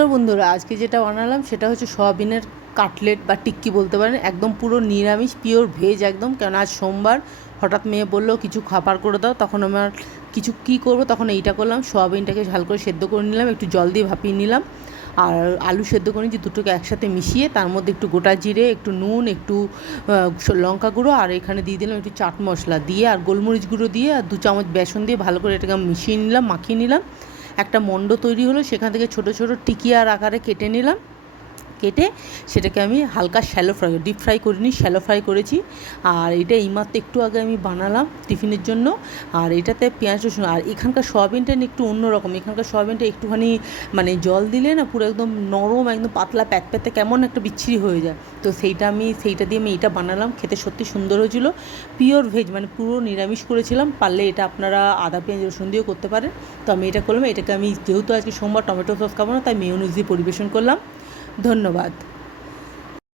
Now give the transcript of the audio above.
নমস্কার বন্ধুরা, আজকে যেটা বানালাম সেটা হচ্ছে সয়াবিনের কাটলেট বা টিক্কি বলতে পারেন। একদম পুরো নিরামিষ, পিওর ভেজ একদম। কেন আজ সোমবার, হঠাৎ মেয়ে বললো কিছু খাবার করে দাও, তখন আমার কিছু কী করবো, তখন এইটা করলাম। সয়াবিনটাকে ঝাল করে সেদ্ধ করে নিলাম, একটু জল দিয়ে ভাপিয়ে নিলাম, আর আলু সেদ্ধ করে নিয়েছি, দুটোকে একসাথে মিশিয়ে তার মধ্যে একটু গোটা জিরে, একটু নুন, একটু লঙ্কা গুঁড়ো, আর এখানে দিয়ে দিলাম একটু চাট মশলা দিয়ে, আর গোলমরিচ গুঁড়ো দিয়ে, আর 2 চামচ বেসন দিয়ে ভালো করে এটাকে মিশিয়ে নিলাম, মাখিয়ে নিলাম। একটা মণ্ড তৈরি হলো, সেখান থেকে ছোট ছোট টিকিয়ার আকারে কেটে নিলাম। কেটে সেটাকে আমি হালকা শ্যালো ফ্রাই, ডিপ ফ্রাই করিনি, শ্যালো ফ্রাই করেছি। আর এটা এইমাত্র একটু আগে আমি বানালাম টিফিনের জন্য। আর এটাতে পেঁয়াজ রসুন, আর এখানকার সয়াবিনটা একটু অন্যরকম। এখানকার সয়াবিনটা একটুখানি মানে জল দিলে না পুরো একদম নরম, একদম পাতলা প্যাতে কেমন একটা বিচ্ছিরি হয়ে যায়। তো সেইটা দিয়ে আমি এটা বানালাম, খেতে সত্যি সুন্দর হয়েছিল। পিওর ভেজ, মানে পুরো নিরামিষ করেছিলাম। পারলে এটা আপনারা আদা পেঁয়াজ রসুন দিয়েও করতে পারেন। তো আমি এটা করলাম। এটাকে আমি, যেহেতু আজকে সোমবার, টমেটো সস খাবো না, তাই মেয়োনিজ দিয়ে পরিবেশন করলাম। ধন্যবাদ।